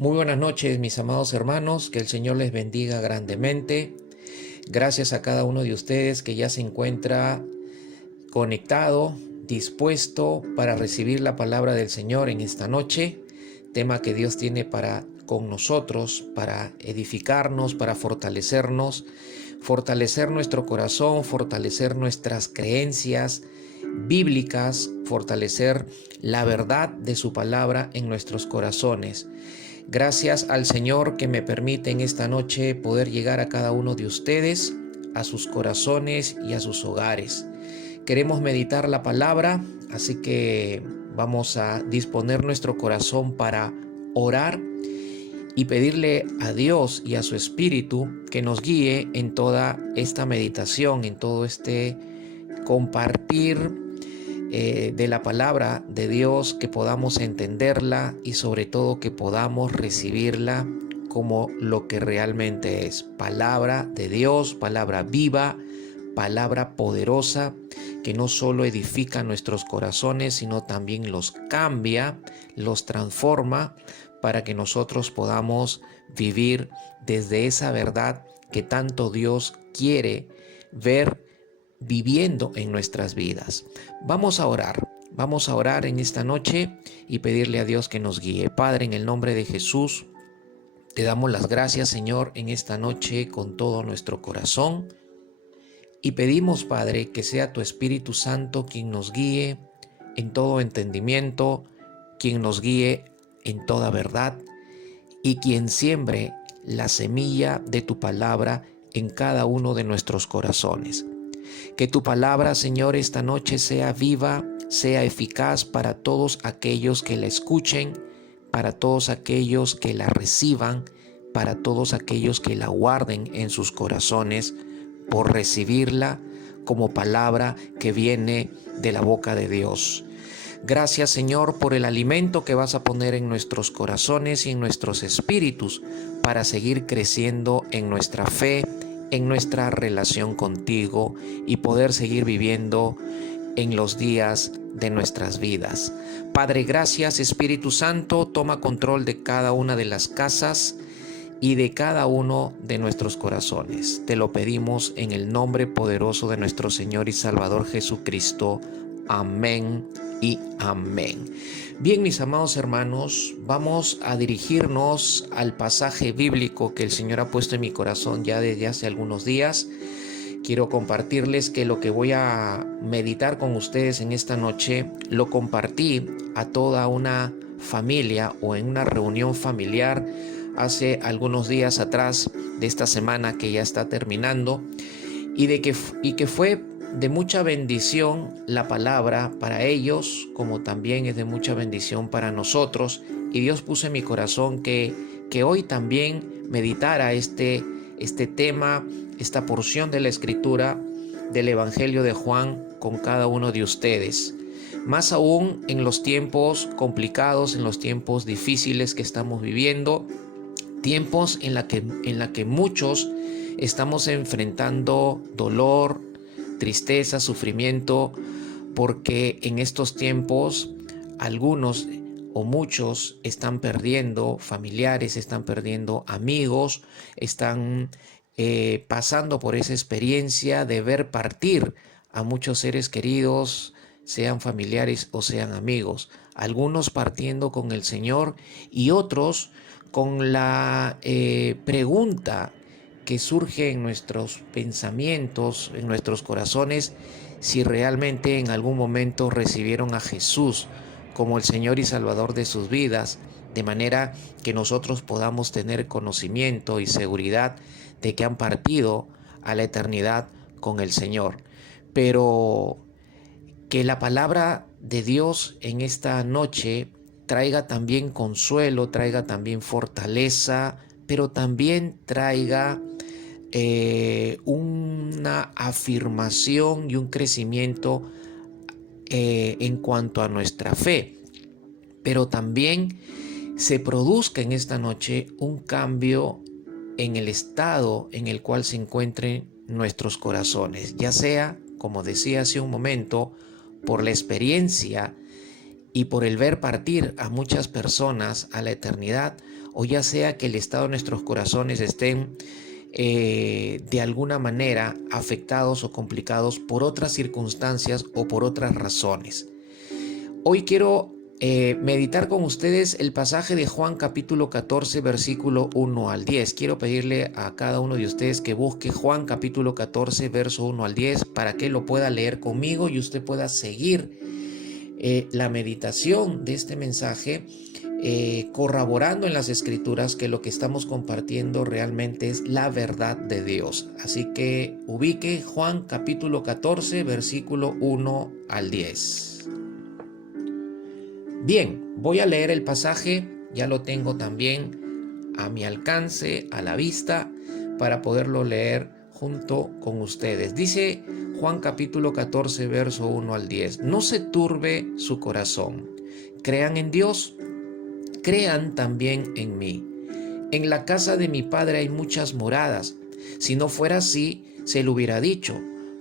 Muy buenas noches, mis amados hermanos, que el Señor les bendiga grandemente. Gracias a cada uno de ustedes que ya se encuentra conectado, dispuesto para recibir la palabra del Señor en esta noche, tema que Dios tiene para con nosotros, para edificarnos, para fortalecernos, fortalecer nuestro corazón, fortalecer nuestras creencias bíblicas, fortalecer la verdad de su palabra en nuestros corazones. Gracias al Señor que me permite en esta noche poder llegar a cada uno de ustedes, a sus corazones y a sus hogares. Queremos meditar la palabra, así que vamos a disponer nuestro corazón para orar y pedirle a Dios y a su Espíritu que nos guíe en toda esta meditación, en todo este compartir de la palabra de Dios, que podamos entenderla y sobre todo que podamos recibirla como lo que realmente es: palabra de Dios, palabra viva, palabra poderosa, que no solo edifica nuestros corazones, sino también los cambia, los transforma, para que nosotros podamos vivir desde esa verdad que tanto Dios quiere ver viviendo en nuestras vidas. Vamos a orar en esta noche y pedirle a Dios que nos guíe. Padre, en el nombre de Jesús, te damos las gracias, Señor, en esta noche con todo nuestro corazón. Y pedimos, Padre, que sea tu Espíritu Santo quien nos guíe en todo entendimiento, quien nos guíe en toda verdad y quien siembre la semilla de tu palabra en cada uno de nuestros corazones. Que tu palabra, Señor, esta noche sea viva, sea eficaz para todos aquellos que la escuchen, para todos aquellos que la reciban, para todos aquellos que la guarden en sus corazones, por recibirla como palabra que viene de la boca de Dios. Gracias, Señor, por el alimento que vas a poner en nuestros corazones y en nuestros espíritus para seguir creciendo en nuestra fe, en nuestra relación contigo y poder seguir viviendo en los días de nuestras vidas. Padre, gracias. Espíritu Santo, toma control de cada una de las casas y de cada uno de nuestros corazones. Te lo pedimos en el nombre poderoso de nuestro Señor y Salvador Jesucristo. Amén y amén. Bien, mis amados hermanos, vamos a dirigirnos al pasaje bíblico que el Señor ha puesto en mi corazón ya desde hace algunos días. Quiero compartirles que lo que voy a meditar con ustedes en esta noche lo compartí a toda una familia o en una reunión familiar hace algunos días atrás de esta semana que ya está terminando, y que fue de mucha bendición la palabra para ellos, como también es de mucha bendición para nosotros. Y Dios puso en mi corazón que hoy también meditara este tema, esta porción de la Escritura del Evangelio de Juan con cada uno de ustedes. Más aún en los tiempos complicados, en los tiempos difíciles que estamos viviendo, tiempos en la que muchos estamos enfrentando dolor, tristeza, sufrimiento, porque en estos tiempos algunos o muchos están perdiendo familiares, están perdiendo amigos, están pasando por esa experiencia de ver partir a muchos seres queridos, sean familiares o sean amigos. Algunos partiendo con el Señor y otros con la pregunta que surge en nuestros pensamientos, en nuestros corazones, si realmente en algún momento recibieron a Jesús como el Señor y Salvador de sus vidas, de manera que nosotros podamos tener conocimiento y seguridad de que han partido a la eternidad con el Señor. Pero que la palabra de Dios en esta noche traiga también consuelo, traiga también fortaleza, pero también traiga una afirmación y un crecimiento en cuanto a nuestra fe. Pero también se produzca en esta noche un cambio en el estado en el cual se encuentren nuestros corazones, ya sea, como decía hace un momento, por la experiencia y por el ver partir a muchas personas a la eternidad, o ya sea que el estado de nuestros corazones estén de alguna manera afectados o complicados por otras circunstancias o por otras razones. Hoy quiero meditar con ustedes el pasaje de Juan capítulo 14 versículo 1 al 10. Quiero pedirle a cada uno de ustedes que busque Juan capítulo 14 verso 1 al 10 para que lo pueda leer conmigo y usted pueda seguir la meditación de este mensaje, corroborando en las escrituras que lo que estamos compartiendo realmente es la verdad de Dios. Así que ubique Juan capítulo 14 versículo 1 al 10. Bien, voy a leer el pasaje, ya lo tengo también a mi alcance, a la vista, para poderlo leer junto con ustedes. Dice Juan capítulo 14, verso 1 al 10. No se turbe su corazón. Crean en Dios, crean también en mí. En la casa de mi Padre hay muchas moradas. Si no fuera así, se lo hubiera dicho,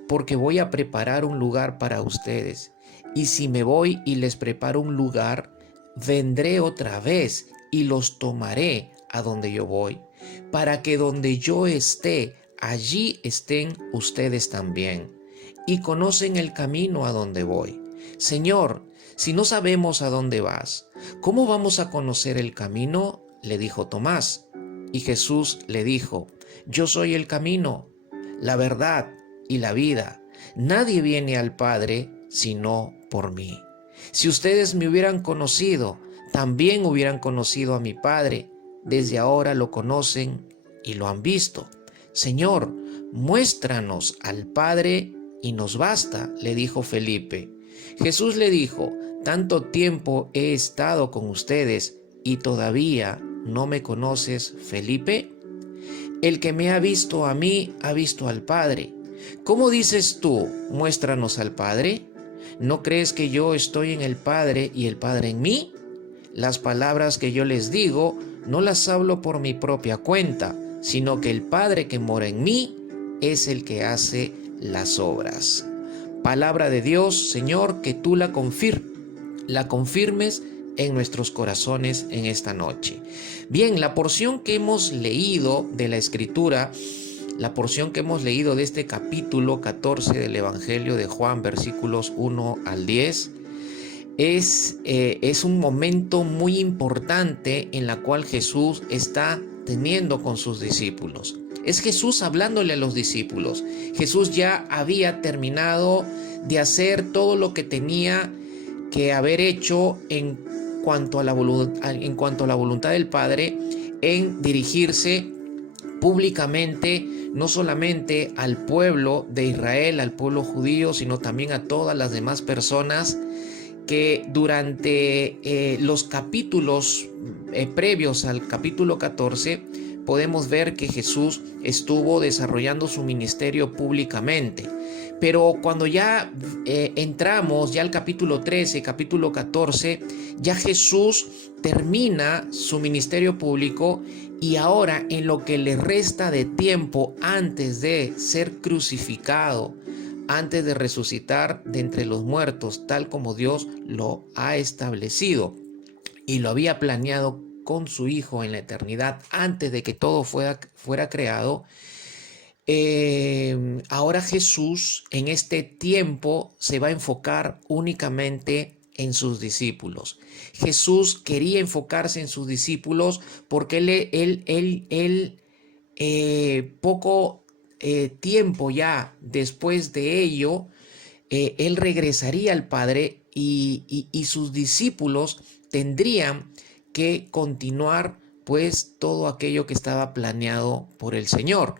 porque voy a preparar un lugar para ustedes. Y si me voy y les preparo un lugar, vendré otra vez y los tomaré a donde yo voy, para que donde yo esté, allí estén ustedes también. Y conocen el camino a donde voy. Señor, si no sabemos a dónde vas, ¿cómo vamos a conocer el camino?, le dijo Tomás. Y Jesús le dijo: Yo soy el camino, la verdad y la vida. Nadie viene al Padre sino por mí. Si ustedes me hubieran conocido, también hubieran conocido a mi Padre. Desde ahora lo conocen y lo han visto. Señor, muéstranos al Padre y nos basta, le dijo Felipe. Jesús le dijo: Tanto tiempo he estado con ustedes y todavía no me conoces, Felipe. El que me ha visto a mí ha visto al Padre. ¿Cómo dices tú, muéstranos al Padre? ¿No crees que yo estoy en el Padre y el Padre en mí? Las palabras que yo les digo no las hablo por mi propia cuenta, sino que el Padre que mora en mí es el que hace las obras. Palabra de Dios, Señor, que tú la confirmes en nuestros corazones en esta noche. Bien, la porción que hemos leído de la Escritura, la porción que hemos leído de este capítulo 14 del Evangelio de Juan, versículos 1 al 10, es un momento muy importante en la cual Jesús está teniendo con sus discípulos. Es Jesús hablándole a los discípulos. Jesús ya había terminado de hacer todo lo que tenía que haber hecho en cuanto a la voluntad del Padre, en dirigirse públicamente no solamente al pueblo de Israel, al pueblo judío, sino también a todas las demás personas que durante los capítulos previos al capítulo 14 podemos ver que Jesús estuvo desarrollando su ministerio públicamente. Pero cuando ya entramos ya al capítulo 13, capítulo 14, ya Jesús termina su ministerio público y ahora, en lo que le resta de tiempo antes de ser crucificado, antes de resucitar de entre los muertos, tal como Dios lo ha establecido y lo había planeado con su Hijo en la eternidad antes de que todo fuera creado, ahora Jesús en este tiempo se va a enfocar únicamente en sus discípulos. Jesús quería enfocarse en sus discípulos porque poco tiempo ya después de ello, él regresaría al Padre y sus discípulos tendrían que continuar pues todo aquello que estaba planeado por el Señor.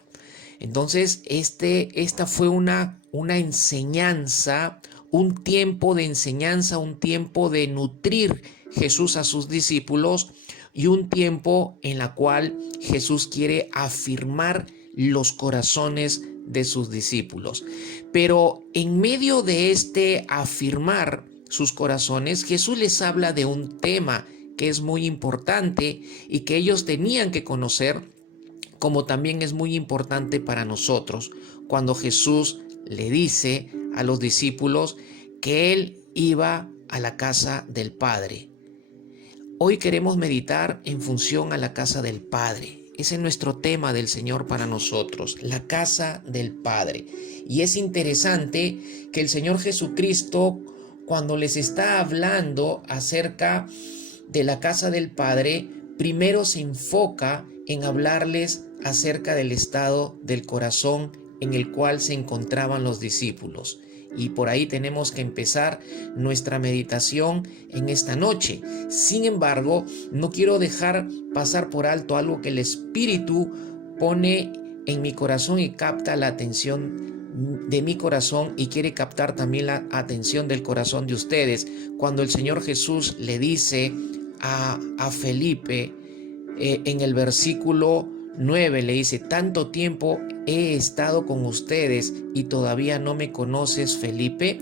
Entonces, esta fue una enseñanza, un tiempo de enseñanza, un tiempo de nutrir Jesús a sus discípulos y un tiempo en la cual Jesús quiere afirmar los corazones de sus discípulos. Pero en medio de este afirmar sus corazones, Jesús les habla de un tema que es muy importante y que ellos tenían que conocer, como también es muy importante para nosotros, cuando Jesús le dice a los discípulos que él iba a la casa del Padre. Hoy queremos meditar en función a la casa del Padre. Ese es nuestro tema del Señor para nosotros, la casa del Padre. Y es interesante que el Señor Jesucristo, cuando les está hablando acerca de la casa del Padre, primero se enfoca en hablarles acerca del estado del corazón en el cual se encontraban los discípulos. Y por ahí tenemos que empezar nuestra meditación en esta noche. Sin embargo, no quiero dejar pasar por alto algo que el Espíritu pone en mi corazón y capta la atención de mi corazón y quiere captar también la atención del corazón de ustedes. Cuando el Señor Jesús le dice a Felipe en el versículo 9, le dice: tanto tiempo he estado con ustedes y todavía no me conoces, Felipe.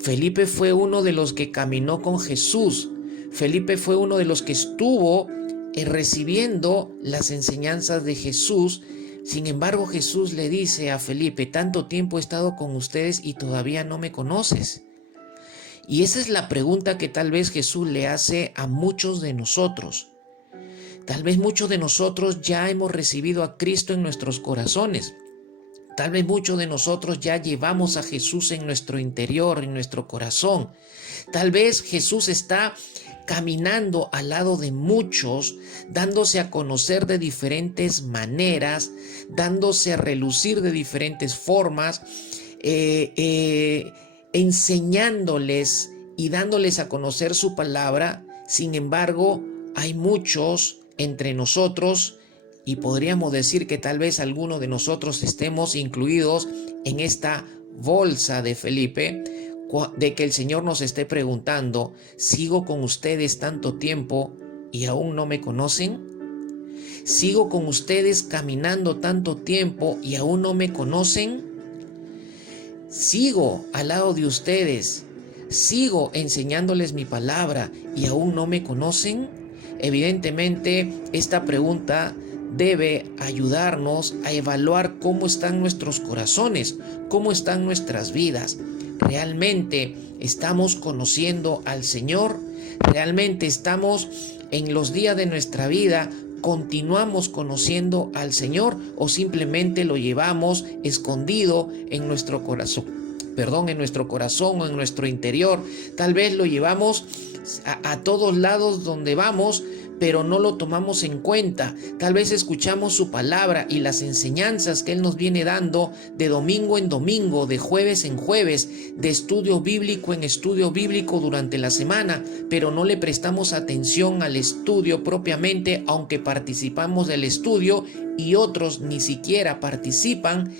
Felipe fue uno de los que caminó con Jesús. Felipe fue uno de los que estuvo recibiendo las enseñanzas de Jesús. Sin embargo, Jesús le dice a Felipe: tanto tiempo he estado con ustedes y todavía no me conoces. Y esa es la pregunta que tal vez Jesús le hace a muchos de nosotros. Tal vez muchos de nosotros ya hemos recibido a Cristo en nuestros corazones. Tal vez muchos de nosotros ya llevamos a Jesús en nuestro interior, en nuestro corazón. Tal vez Jesús está caminando al lado de muchos, dándose a conocer de diferentes maneras, dándose a relucir de diferentes formas, enseñándoles y dándoles a conocer su palabra. Sin embargo, hay muchos entre nosotros, y podríamos decir que tal vez algunos de nosotros estemos incluidos en esta bolsa de Felipe, de que el Señor nos esté preguntando: ¿sigo con ustedes tanto tiempo y aún no me conocen? ¿Sigo con ustedes caminando tanto tiempo y aún no me conocen? ¿Sigo al lado de ustedes? ¿Sigo enseñándoles mi palabra y aún no me conocen? Evidentemente, esta pregunta debe ayudarnos a evaluar cómo están nuestros corazones, cómo están nuestras vidas. ¿Realmente estamos conociendo al Señor? ¿Realmente estamos en los días de nuestra vida, continuamos conociendo al Señor, o simplemente lo llevamos escondido en nuestro corazón? En nuestro corazón o en nuestro interior. Tal vez lo llevamos a todos lados donde vamos, pero no lo tomamos en cuenta. Tal vez escuchamos su palabra y las enseñanzas que Él nos viene dando de domingo en domingo, de jueves en jueves, de estudio bíblico en estudio bíblico durante la semana, pero no le prestamos atención al estudio propiamente, aunque participamos del estudio y otros ni siquiera participan.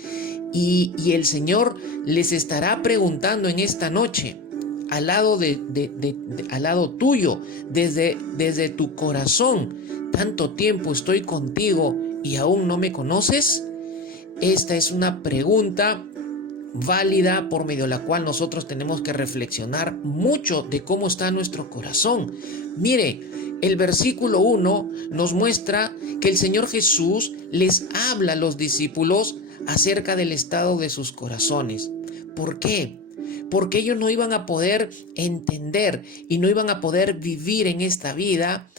Y el Señor les estará preguntando en esta noche, al lado al lado tuyo, desde tu corazón: ¿tanto tiempo estoy contigo y aún no me conoces? Esta es una pregunta válida por medio de la cual nosotros tenemos que reflexionar mucho de cómo está nuestro corazón. Mire, el versículo 1 nos muestra que el Señor Jesús les habla a los discípulos acerca del estado de sus corazones. ¿Por qué? Porque ellos no iban a poder entender y no iban a poder vivir en esta vida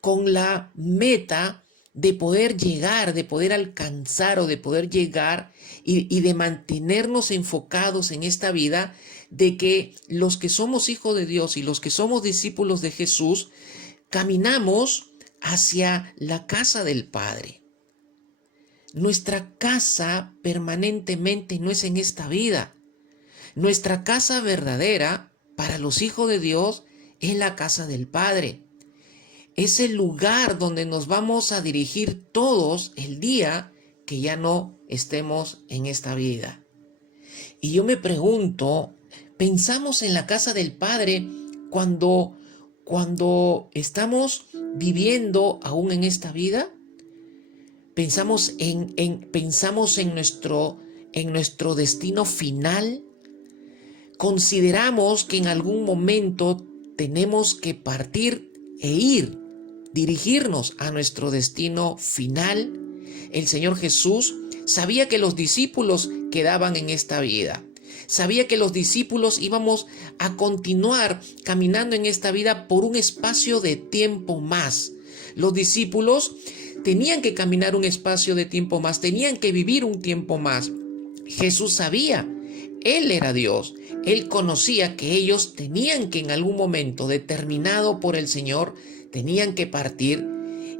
con la meta de poder llegar, de poder alcanzar o de poder llegar y de mantenernos enfocados en esta vida, de que los que somos hijos de Dios y los que somos discípulos de Jesús caminamos hacia la casa del Padre. Nuestra casa permanentemente no es en esta vida. Nuestra casa verdadera para los hijos de Dios es la casa del Padre. Es el lugar donde nos vamos a dirigir todos el día que ya no estemos en esta vida. Y yo me pregunto, ¿pensamos en la casa del Padre cuando estamos viviendo aún en esta vida? ¿Pensamos en nuestro destino final? ¿Consideramos que en algún momento tenemos que partir e dirigirnos a nuestro destino final? El Señor Jesús sabía que los discípulos quedaban en esta vida. Sabía que los discípulos íbamos a continuar caminando en esta vida por un espacio de tiempo más. Los discípulos tenían que caminar un espacio de tiempo más, tenían que vivir un tiempo más. Jesús sabía, Él era Dios, Él conocía que ellos tenían que en algún momento determinado por el Señor, tenían que partir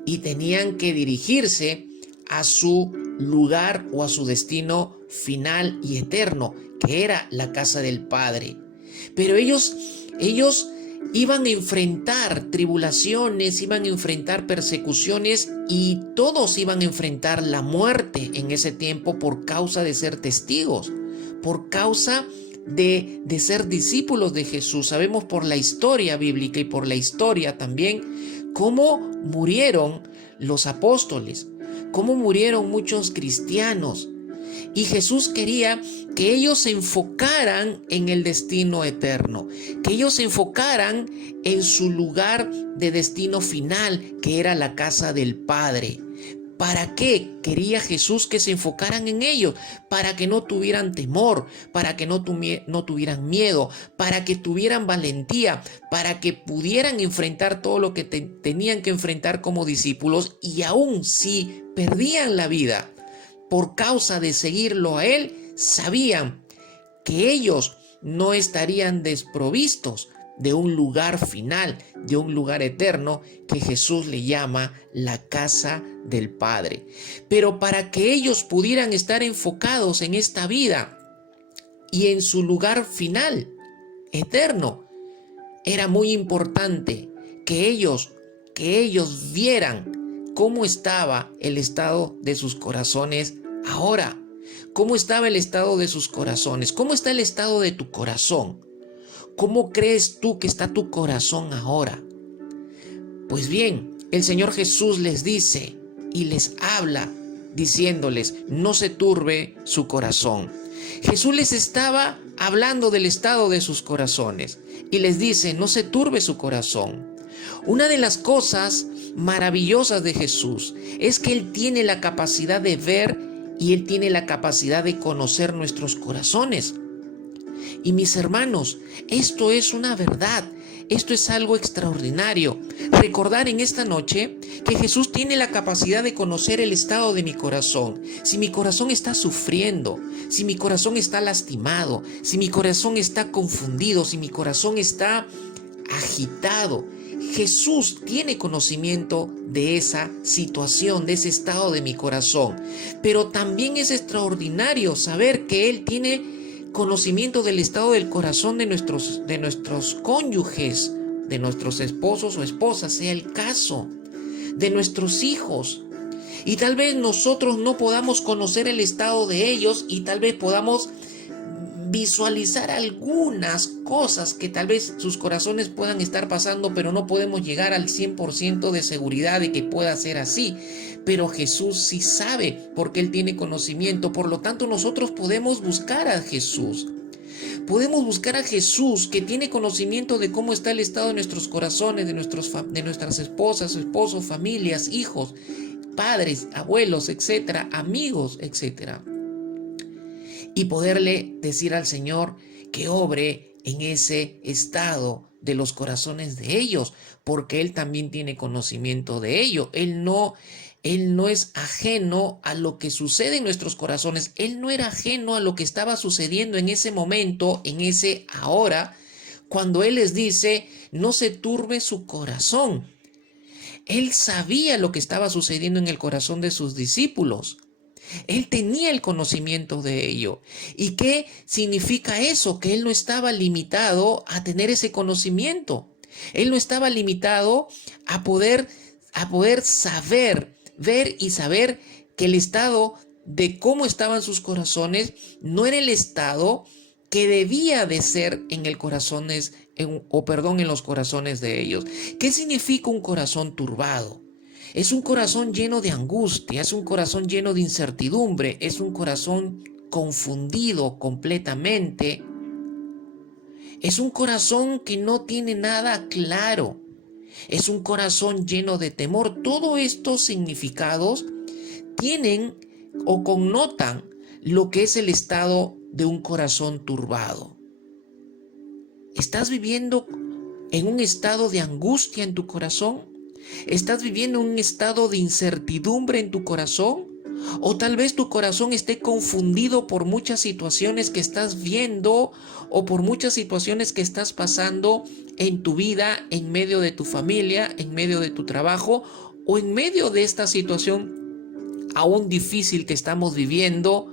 y tenían que dirigirse a su lugar o a su destino final y eterno, que era la casa del Padre. Pero ellos iban a enfrentar tribulaciones, iban a enfrentar persecuciones y todos iban a enfrentar la muerte en ese tiempo por causa de ser testigos, por causa de ser discípulos de Jesús. Sabemos por la historia bíblica y por la historia también cómo murieron los apóstoles, cómo murieron muchos cristianos. Y Jesús quería que ellos se enfocaran en el destino eterno, que ellos se enfocaran en su lugar de destino final, que era la casa del Padre. ¿Para qué quería Jesús que se enfocaran en ellos? Para que no tuvieran temor, para que no tuvieran miedo, para que tuvieran valentía, para que pudieran enfrentar todo lo que tenían que enfrentar como discípulos, y aún si perdían la vida por causa de seguirlo a Él, sabían que ellos no estarían desprovistos de un lugar final, de un lugar eterno que Jesús le llama la casa del Padre. Pero para que ellos pudieran estar enfocados en esta vida y en su lugar final, eterno, era muy importante que ellos vieran cómo estaba el estado de sus corazones ahora. ¿Cómo estaba el estado de sus corazones? ¿Cómo está el estado de tu corazón? ¿Cómo crees tú que está tu corazón ahora? Pues bien, el Señor Jesús les dice y les habla diciéndoles, no se turbe su corazón. Jesús les estaba hablando del estado de sus corazones y les dice, no se turbe su corazón. Una de las cosas maravillosas de Jesús es que Él tiene la capacidad de ver y Él tiene la capacidad de conocer nuestros corazones. Y mis hermanos, esto es una verdad, esto es algo extraordinario. Recordar en esta noche que Jesús tiene la capacidad de conocer el estado de mi corazón. Si mi corazón está sufriendo, si mi corazón está lastimado, si mi corazón está confundido, si mi corazón está agitado, Jesús tiene conocimiento de esa situación, de ese estado de mi corazón. Pero también es extraordinario saber que Él tiene conocimiento del estado del corazón de nuestros cónyuges, de nuestros esposos o esposas, sea el caso, de nuestros hijos. Y tal vez nosotros no podamos conocer el estado de ellos y tal vez podamos visualizar algunas cosas que tal vez sus corazones puedan estar pasando, pero no podemos llegar al 100% de seguridad de que pueda ser así. Pero Jesús sí sabe, porque Él tiene conocimiento. Por lo tanto, nosotros podemos buscar a Jesús. Podemos buscar a Jesús, que tiene conocimiento de cómo está el estado de nuestros corazones, de nuestras esposas, esposos, familias, hijos, padres, abuelos, etcétera, amigos, etcétera. Y poderle decir al Señor que obre en ese estado de los corazones de ellos, porque Él también tiene conocimiento de ello. Él no es ajeno a lo que sucede en nuestros corazones. Él no era ajeno a lo que estaba sucediendo en ese momento, en ese ahora, cuando Él les dice, no se turbe su corazón. Él sabía lo que estaba sucediendo en el corazón de sus discípulos. Él tenía el conocimiento de ello. ¿Y qué significa eso? Que Él no estaba limitado a tener ese conocimiento. Él no estaba limitado a poder saber, ver y saber que el estado de cómo estaban sus corazones no era el estado que debía de ser en los corazones de ellos. ¿Qué significa un corazón turbado? Es un corazón lleno de angustia, es un corazón lleno de incertidumbre, es un corazón confundido completamente. Es un corazón que no tiene nada claro. Es un corazón lleno de temor. Todos estos significados tienen o connotan lo que es el estado de un corazón turbado? ¿Estás viviendo en un estado de angustia en tu corazón? ¿Estás viviendo en un estado de incertidumbre en tu corazón? O tal vez tu corazón esté confundido por muchas situaciones que estás viendo o por muchas situaciones que estás pasando en tu vida, en medio de tu familia, en medio de tu trabajo o en medio de esta situación aún difícil que estamos viviendo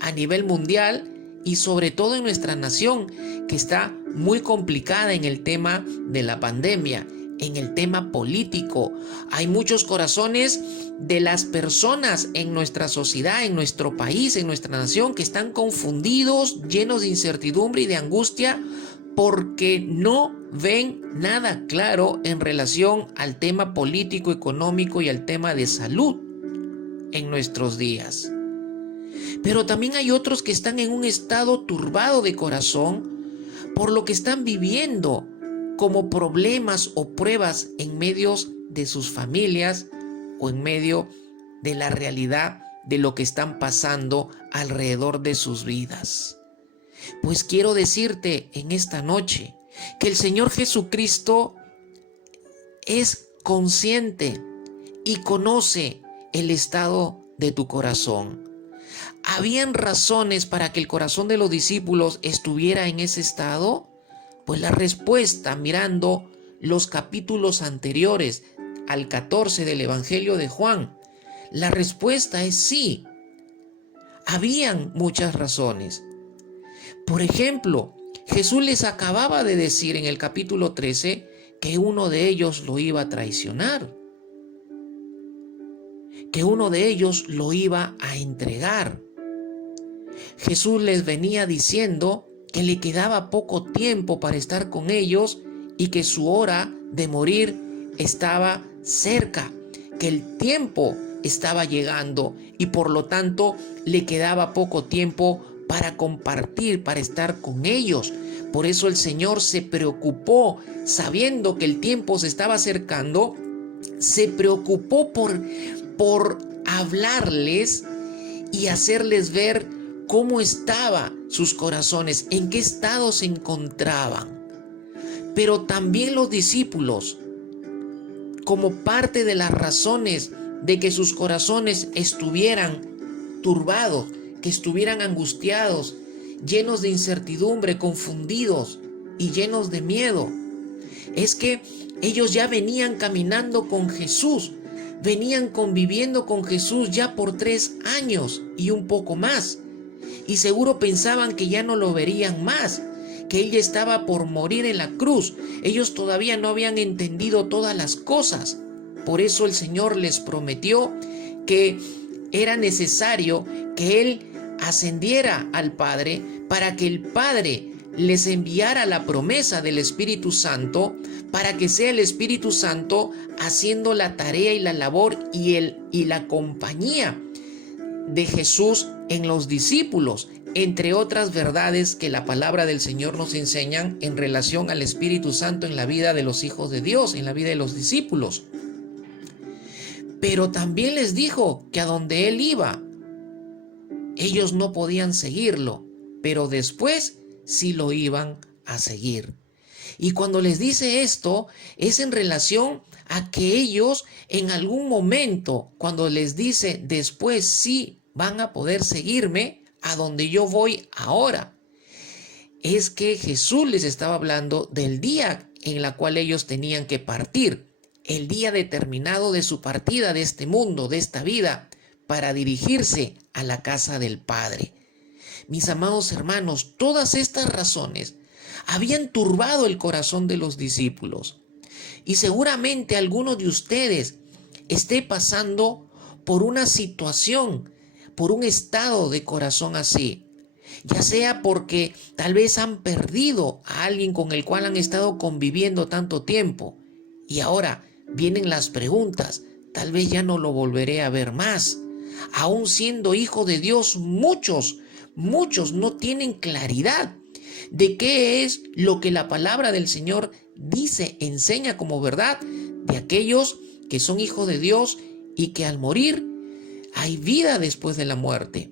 a nivel mundial y sobre todo en nuestra nación, que está muy complicada en el tema de la pandemia, en el tema político. Hay muchos corazones de las personas en nuestra sociedad, en nuestro país, en nuestra nación, que están confundidos, llenos de incertidumbre y de angustia, porque no ven nada claro en relación al tema político, económico y al tema de salud en nuestros días. Pero también hay otros que están en un estado turbado de corazón por lo que están viviendo como problemas o pruebas en medio de sus familias o en medio de la realidad de lo que están pasando alrededor de sus vidas. Pues quiero decirte en esta noche que el Señor Jesucristo es consciente y conoce el estado de tu corazón. ¿Habían razones para que el corazón de los discípulos estuviera en ese estado? Pues la respuesta, mirando los capítulos anteriores al 14 del Evangelio de Juan, la respuesta es sí. Habían muchas razones. Por ejemplo, Jesús les acababa de decir en el capítulo 13 que uno de ellos lo iba a traicionar, que uno de ellos lo iba a entregar. Jesús les venía diciendo que le quedaba poco tiempo para estar con ellos y que su hora de morir estaba cerca, que el tiempo estaba llegando y por lo tanto le quedaba poco tiempo para compartir, para estar con ellos. Por eso el Señor se preocupó, sabiendo que el tiempo se estaba acercando, se preocupó por hablarles y hacerles ver cómo estaban sus corazones, en qué estado se encontraban. Pero también los discípulos, como parte de las razones de que sus corazones estuvieran turbados, que estuvieran angustiados, llenos de incertidumbre, confundidos y llenos de miedo, es que ellos ya venían caminando con Jesús, venían conviviendo con Jesús ya por 3 años y un poco más. Y seguro pensaban que ya no lo verían más, que Él ya estaba por morir en la cruz. Ellos todavía no habían entendido todas las cosas. Por eso el Señor les prometió que era necesario que Él ascendiera al Padre para que el Padre les enviara la promesa del Espíritu Santo, para que sea el Espíritu Santo haciendo la tarea y la labor y la compañía de Jesús en los discípulos, entre otras verdades que la palabra del Señor nos enseñan en relación al Espíritu Santo en la vida de los hijos de Dios, en la vida de los discípulos. Pero también les dijo que a donde Él iba, ellos no podían seguirlo, pero después sí lo iban a seguir. Y cuando les dice esto, es en relación a que ellos en algún momento, cuando les dice después sí van a poder seguirme a donde yo voy ahora, es que Jesús les estaba hablando del día en el cual ellos tenían que partir, el día determinado de su partida de este mundo, de esta vida, para dirigirse a la casa del Padre. Mis amados hermanos, todas estas razones habían turbado el corazón de los discípulos. Y seguramente alguno de ustedes esté pasando por una situación, por un estado de corazón así. Ya sea porque tal vez han perdido a alguien con el cual han estado conviviendo tanto tiempo. Y ahora vienen las preguntas, tal vez ya no lo volveré a ver más. Aún siendo hijo de Dios, muchos no tienen claridad de qué es lo que la palabra del Señor dice, enseña como verdad de aquellos que son hijos de Dios y que al morir hay vida después de la muerte.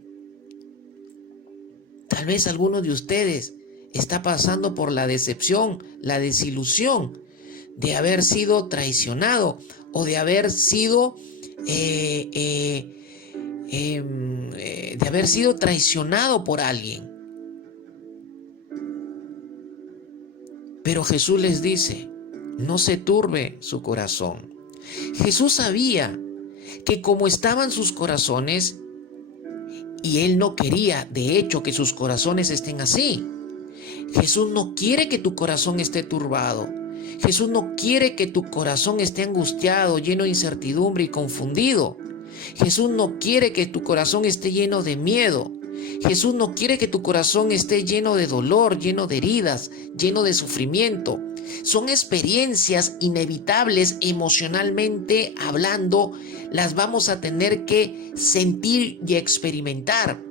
Tal vez alguno de ustedes está pasando por la decepción, la desilusión de haber sido traicionado o de haber sido traicionado por alguien. Pero Jesús les dice, no se turbe su corazón. Jesús sabía que como estaban sus corazones, y Él no quería, de hecho, que sus corazones estén así. Jesús no quiere que tu corazón esté turbado. Jesús no quiere que tu corazón esté angustiado, lleno de incertidumbre y confundido. Jesús no quiere que tu corazón esté lleno de miedo. Jesús no quiere que tu corazón esté lleno de dolor, lleno de heridas, lleno de sufrimiento. Son experiencias inevitables emocionalmente hablando, las vamos a tener que sentir y experimentar.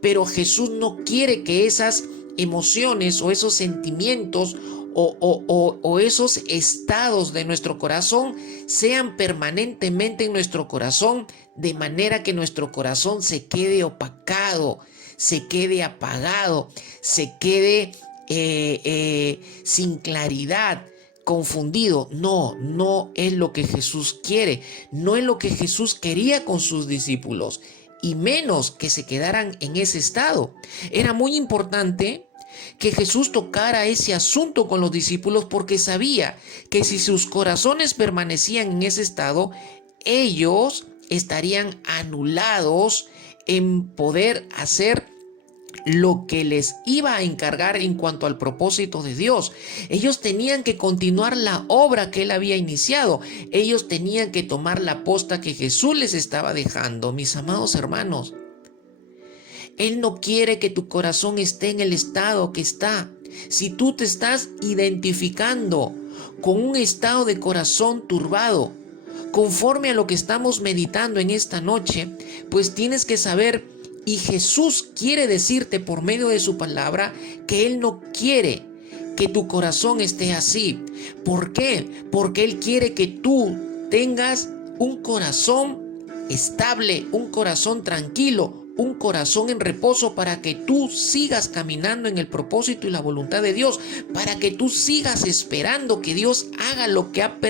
Pero Jesús no quiere que esas emociones o esos sentimientos o esos estados de nuestro corazón sean permanentemente en nuestro corazón, de manera que nuestro corazón se quede opacado, se quede apagado, se quede sin claridad, confundido. No es lo que Jesús quiere, no es lo que Jesús quería con sus discípulos, y menos que se quedaran en ese estado. Era muy importante que Jesús tocara ese asunto con los discípulos, porque sabía que si sus corazones permanecían en ese estado, ellos estarían anulados en poder hacer lo que les iba a encargar en cuanto al propósito de Dios. Ellos tenían que continuar la obra que Él había iniciado. Ellos tenían que tomar la posta que Jesús les estaba dejando. Mis amados hermanos, Él no quiere que tu corazón esté en el estado que está. Si tú te estás identificando con un estado de corazón turbado, conforme a lo que estamos meditando en esta noche, pues tienes que saber, y Jesús quiere decirte por medio de su palabra, que Él no quiere que tu corazón esté así. ¿Por qué? Porque Él quiere que tú tengas un corazón estable, un corazón tranquilo, un corazón en reposo, para que tú sigas caminando en el propósito y la voluntad de Dios, para que tú sigas esperando que Dios haga lo que ha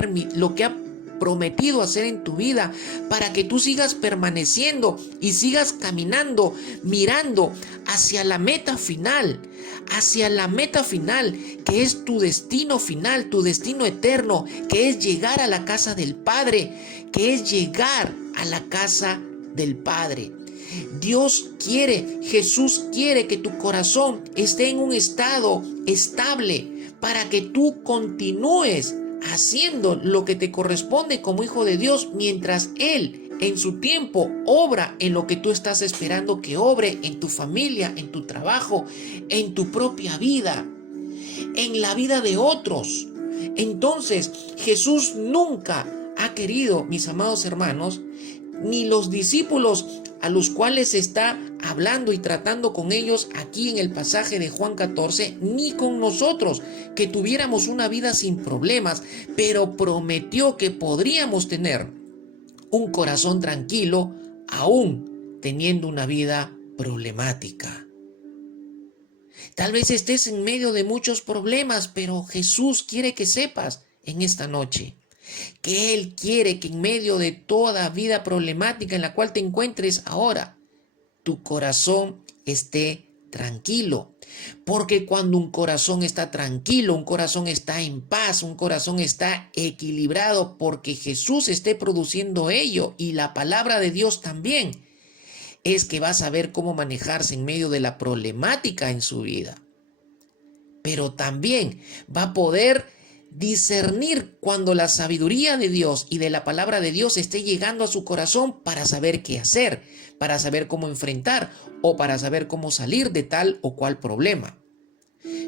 prometido hacer en tu vida, para que tú sigas permaneciendo y sigas caminando, mirando hacia la meta final, que es tu destino final, tu destino eterno, que es llegar a la casa del Padre, Dios quiere, Jesús quiere que tu corazón esté en un estado estable, para que tú continúes haciendo lo que te corresponde como hijo de Dios, mientras Él en su tiempo obra en lo que tú estás esperando que obre, en tu familia, en tu trabajo, en tu propia vida, en la vida de otros. Entonces, Jesús nunca ha querido, mis amados hermanos, ni los discípulos a los cuales está hablando y tratando con ellos aquí en el pasaje de Juan 14, ni con nosotros, que tuviéramos una vida sin problemas, pero prometió que podríamos tener un corazón tranquilo aún teniendo una vida problemática. Tal vez estés en medio de muchos problemas, pero Jesús quiere que sepas en esta noche que Él quiere que en medio de toda vida problemática en la cual te encuentres ahora, tu corazón esté tranquilo. Porque cuando un corazón está tranquilo, un corazón está en paz, un corazón está equilibrado, porque Jesús esté produciendo ello, y la palabra de Dios también, es que va a saber cómo manejarse en medio de la problemática en su vida. Pero también va a poder discernir cuando la sabiduría de Dios y de la palabra de Dios esté llegando a su corazón, para saber qué hacer, para saber cómo enfrentar o para saber cómo salir de tal o cual problema.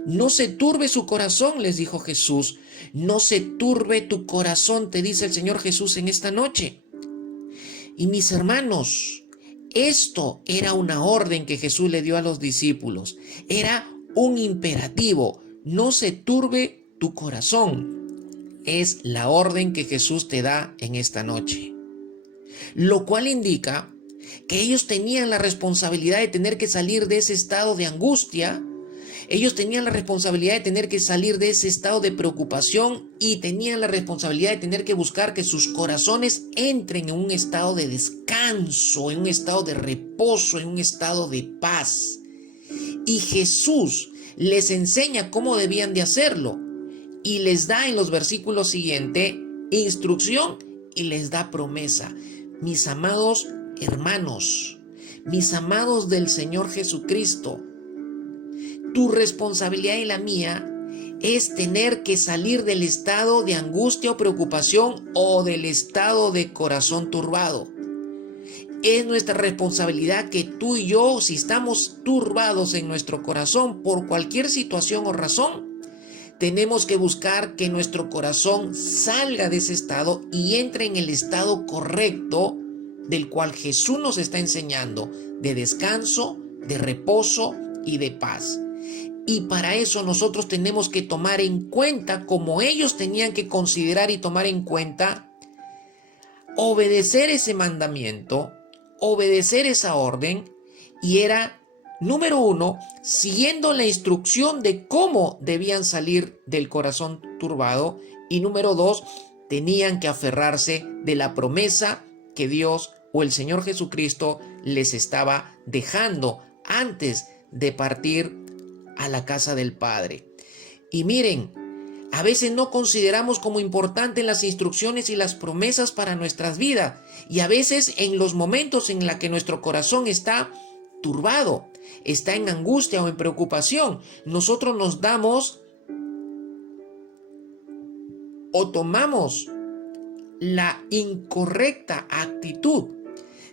No se turbe su corazón, les dijo Jesús. No se turbe tu corazón, te dice el Señor Jesús en esta noche. Y mis hermanos, esto era una orden que Jesús le dio a los discípulos. Era un imperativo. No se turbe tu corazón. Es la orden que Jesús te da en esta noche. Lo cual indica que ellos tenían la responsabilidad de tener que salir de ese estado de angustia. Ellos tenían la responsabilidad de tener que salir de ese estado de preocupación y tenían la responsabilidad de tener que buscar que sus corazones entren en un estado de descanso, en un estado de reposo, en un estado de paz. Y Jesús les enseña cómo debían de hacerlo y les da en los versículos siguientes instrucción y les da promesa. Mis amados hermanos, mis amados del Señor Jesucristo, tu responsabilidad y la mía es tener que salir del estado de angustia o preocupación o del estado de corazón turbado. Es nuestra responsabilidad que tú y yo, si estamos turbados en nuestro corazón por cualquier situación o razón, tenemos que buscar que nuestro corazón salga de ese estado y entre en el estado correcto del cual Jesús nos está enseñando, de descanso, de reposo y de paz. Y para eso nosotros tenemos que tomar en cuenta, como ellos tenían que considerar y tomar en cuenta, obedecer ese mandamiento, obedecer esa orden, y era, número 1, siguiendo la instrucción de cómo debían salir del corazón turbado, y número 2, tenían que aferrarse de la promesa que Dios o el Señor Jesucristo les estaba dejando antes de partir a la casa del Padre. Y miren, a veces no consideramos como importantes las instrucciones y las promesas para nuestras vidas. Y a veces en los momentos en los que nuestro corazón está turbado, está en angustia o en preocupación, nosotros nos damos o tomamos la incorrecta actitud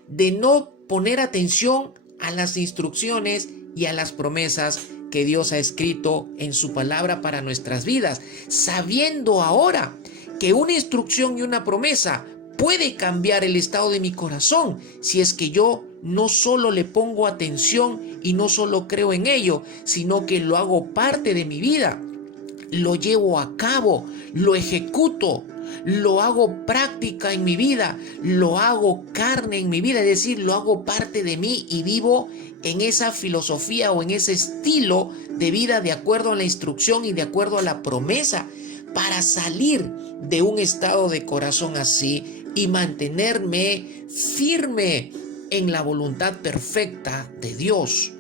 de no poner atención a las instrucciones y a las promesas que Dios ha escrito en su palabra para nuestras vidas, sabiendo ahora que una instrucción y una promesa puede cambiar el estado de mi corazón si es que yo no solo le pongo atención y no solo creo en ello, sino que lo hago parte de mi vida, lo llevo a cabo, lo ejecuto, lo hago práctica en mi vida, lo hago carne en mi vida, es decir, lo hago parte de mí y vivo en esa filosofía o en ese estilo de vida de acuerdo a la instrucción y de acuerdo a la promesa, para salir de un estado de corazón así y mantenerme firme en la voluntad perfecta de Dios.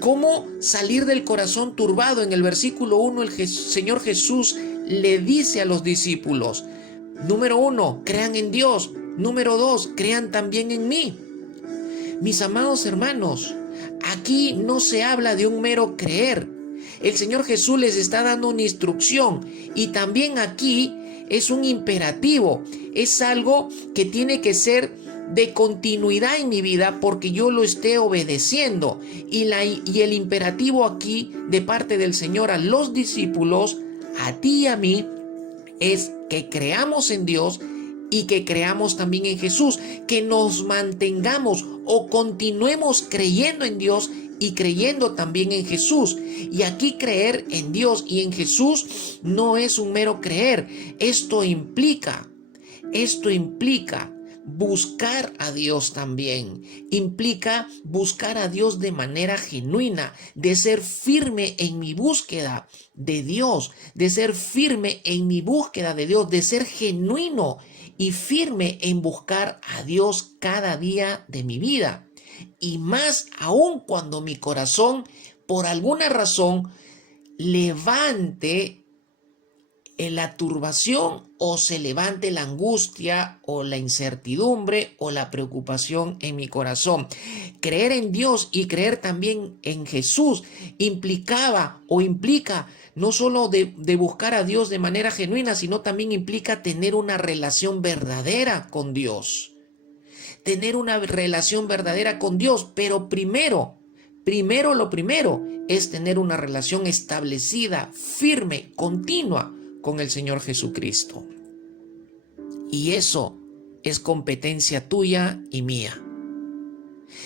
¿Cómo salir del corazón turbado? En el versículo 1 el Señor Jesús le dice a los discípulos, número 1, crean en Dios. Número 2, crean también en mí. Mis amados hermanos, aquí no se habla de un mero creer. El Señor Jesús les está dando una instrucción y también aquí es un imperativo. Es algo que tiene que ser de continuidad en mi vida porque yo lo esté obedeciendo. Y el imperativo aquí de parte del Señor a los discípulos, a ti y a mí, es que creamos en Dios y que creamos también en Jesús, que nos mantengamos o continuemos creyendo en Dios y creyendo también en Jesús. Y aquí creer en Dios y en Jesús no es un mero creer. Esto implica buscar a Dios también. Implica buscar a Dios de manera genuina, de ser firme en mi búsqueda de Dios, de ser firme en mi búsqueda de Dios, de ser genuino y firme en buscar a Dios cada día de mi vida. Y más aún cuando mi corazón, por alguna razón, levante la turbación o se levante la angustia o la incertidumbre o la preocupación en mi corazón. Creer en Dios y creer también en Jesús implicaba o implica no solo de buscar a Dios de manera genuina, sino también implica tener una relación verdadera con Dios. Tener una relación verdadera con Dios, pero primero es tener una relación establecida, firme, continua con el Señor Jesucristo. Y eso es competencia tuya y mía.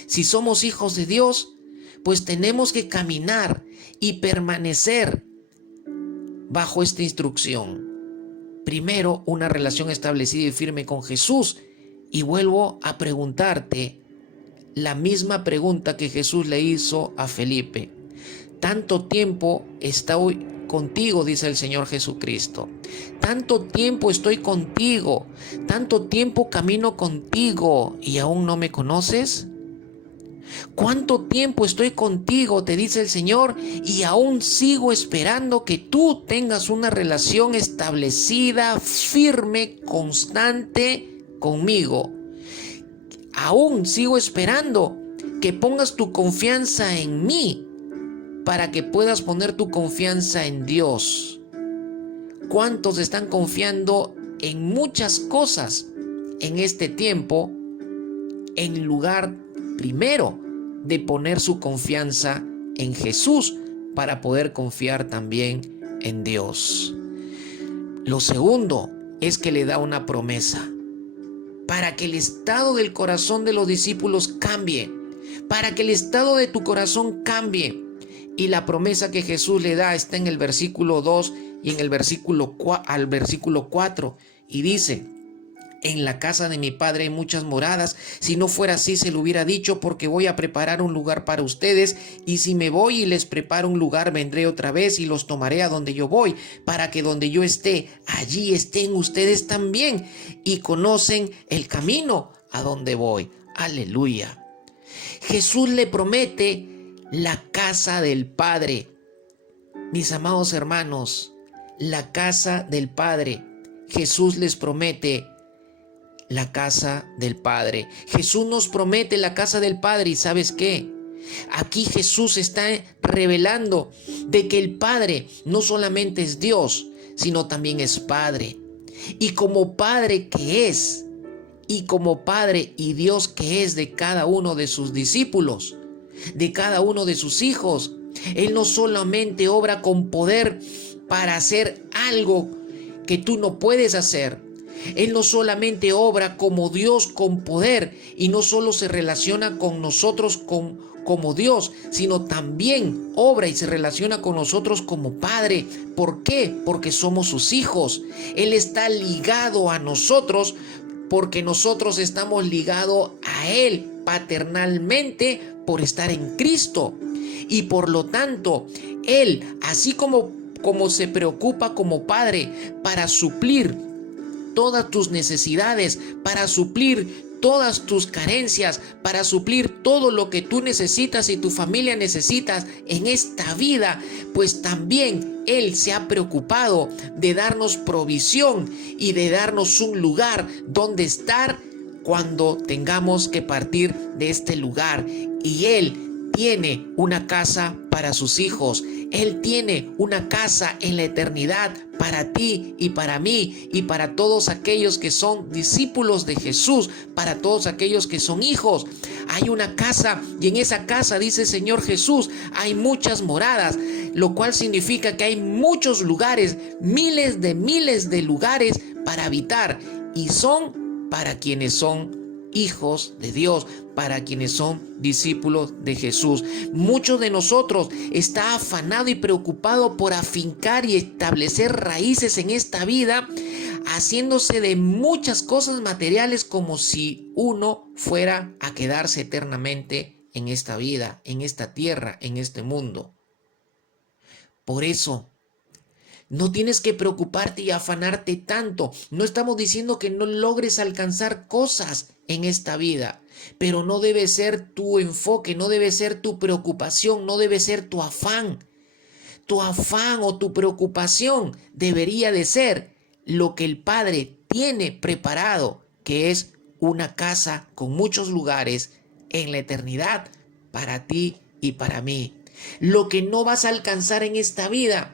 Si somos hijos de Dios, pues tenemos que caminar y permanecer bajo esta instrucción. Primero, una relación establecida y firme con Jesús. Y vuelvo a preguntarte, la misma pregunta que Jesús le hizo a Felipe. Tanto tiempo estoy contigo, dice el Señor Jesucristo. Tanto tiempo estoy contigo, tanto tiempo camino contigo y aún no me conoces. ¿Cuánto tiempo estoy contigo?, te dice el Señor, y aún sigo esperando que tú tengas una relación establecida, firme, constante conmigo. Aún sigo esperando que pongas tu confianza en mí para que puedas poner tu confianza en Dios. ¿Cuántos están confiando en muchas cosas en este tiempo en lugar primero de poner su confianza en Jesús para poder confiar también en Dios? Lo segundo es que le da una promesa para que el estado del corazón de los discípulos cambie, para que el estado de tu corazón cambie. Y la promesa que Jesús le da está en el versículo 2 y en el versículo 4, y dice: en la casa de mi Padre hay muchas moradas. Si no fuera así, se lo hubiera dicho, porque voy a preparar un lugar para ustedes. Y si me voy y les preparo un lugar, vendré otra vez y los tomaré a donde yo voy, para que donde yo esté, allí estén ustedes también. Y conocen el camino a donde voy. Aleluya. Jesús le promete la casa del Padre. Mis amados hermanos, la casa del Padre. Jesús les promete la casa del Padre. Jesús nos promete la casa del Padre. ¿Y sabes qué? Aquí Jesús está revelando de que el Padre no solamente es Dios, sino también es Padre. Y como Padre que es, y como Padre y Dios que es de cada uno de sus discípulos, de cada uno de sus hijos, Él no solamente obra con poder para hacer algo que tú no puedes hacer. Él no solamente obra como Dios con poder y no solo se relaciona con nosotros como Dios, sino también obra y se relaciona con nosotros como Padre. ¿Por qué? Porque somos sus hijos. Él está ligado a nosotros porque nosotros estamos ligados a Él paternalmente por estar en Cristo. Y por lo tanto, Él, así como se preocupa como Padre para suplir todas tus necesidades, para suplir todas tus carencias, para suplir todo lo que tú necesitas y tu familia necesitas en esta vida, pues también Él se ha preocupado de darnos provisión y de darnos un lugar donde estar cuando tengamos que partir de este lugar. Y Él tiene una casa para sus hijos. Él tiene una casa en la eternidad para ti y para mí y para todos aquellos que son discípulos de Jesús, para todos aquellos que son hijos. Hay una casa y en esa casa, dice el Señor Jesús, hay muchas moradas, lo cual significa que hay muchos lugares, miles de lugares para habitar, y son para quienes son hijos de Dios, para quienes son discípulos de Jesús. Muchos de nosotros está afanado y preocupado por afincar y establecer raíces en esta vida, haciéndose de muchas cosas materiales como si uno fuera a quedarse eternamente en esta vida, en esta tierra, en este mundo. Por eso, no tienes que preocuparte y afanarte tanto. No estamos diciendo que no logres alcanzar cosas en esta vida, pero no debe ser tu enfoque, no debe ser tu preocupación, no debe ser tu afán. Tu afán o tu preocupación debería de ser lo que el Padre tiene preparado, que es una casa con muchos lugares en la eternidad para ti y para mí. Lo que no vas a alcanzar en esta vida,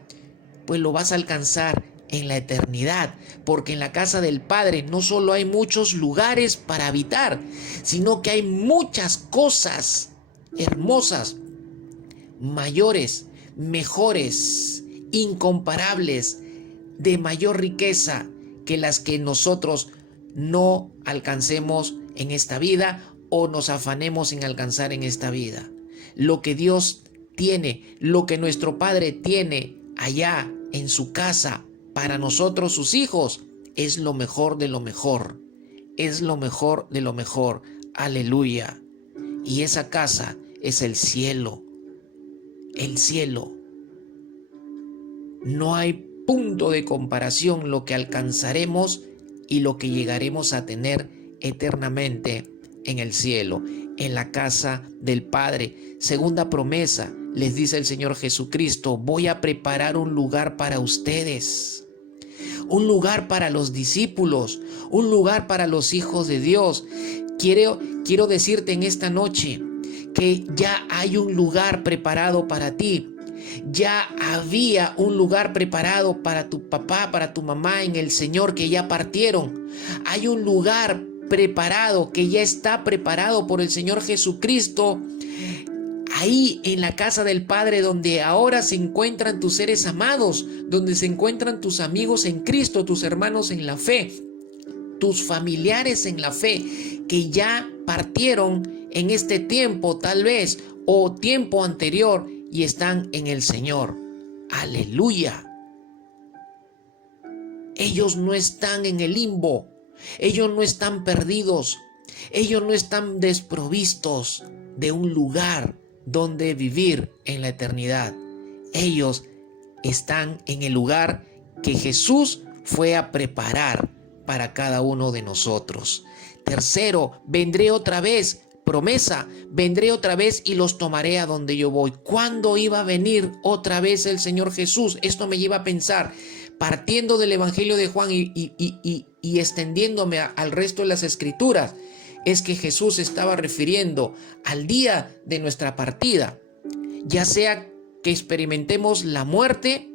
pues lo vas a alcanzar en la eternidad, porque en la casa del Padre no solo hay muchos lugares para habitar, sino que hay muchas cosas hermosas, mayores, mejores, incomparables, de mayor riqueza que las que nosotros no alcancemos en esta vida o nos afanemos en alcanzar en esta vida. Lo que Dios tiene, lo que nuestro Padre tiene allá en su casa para nosotros, sus hijos, es lo mejor de lo mejor. Es lo mejor de lo mejor. Aleluya. Y esa casa es el cielo. El cielo. No hay punto de comparación lo que alcanzaremos y lo que llegaremos a tener eternamente en el cielo, en la casa del Padre. Segunda promesa, les dice el Señor Jesucristo: voy a preparar un lugar para ustedes, un lugar para los discípulos, un lugar para los hijos de Dios. Quiero decirte en esta noche que ya hay un lugar preparado para ti. Ya había un lugar preparado para tu papá, para tu mamá en el Señor, que ya partieron. Hay un lugar preparado, que ya está preparado por el Señor Jesucristo, ahí en la casa del Padre, donde ahora se encuentran tus seres amados, donde se encuentran tus amigos en Cristo, tus hermanos en la fe, tus familiares en la fe, que ya partieron en este tiempo tal vez, o tiempo anterior, y están en el Señor. Aleluya. Ellos no están en el limbo. Ellos no están perdidos. Ellos no están desprovistos de un lugar donde vivir en la eternidad. Ellos están en el lugar que Jesús fue a preparar para cada uno de nosotros. Tercero, vendré otra vez. Promesa, vendré otra vez y los tomaré a donde yo voy. ¿Cuándo iba a venir otra vez el Señor Jesús? Esto me lleva a pensar, partiendo del Evangelio de Juan y extendiéndome al resto de las Escrituras, es que Jesús estaba refiriendo al día de nuestra partida, ya sea que experimentemos la muerte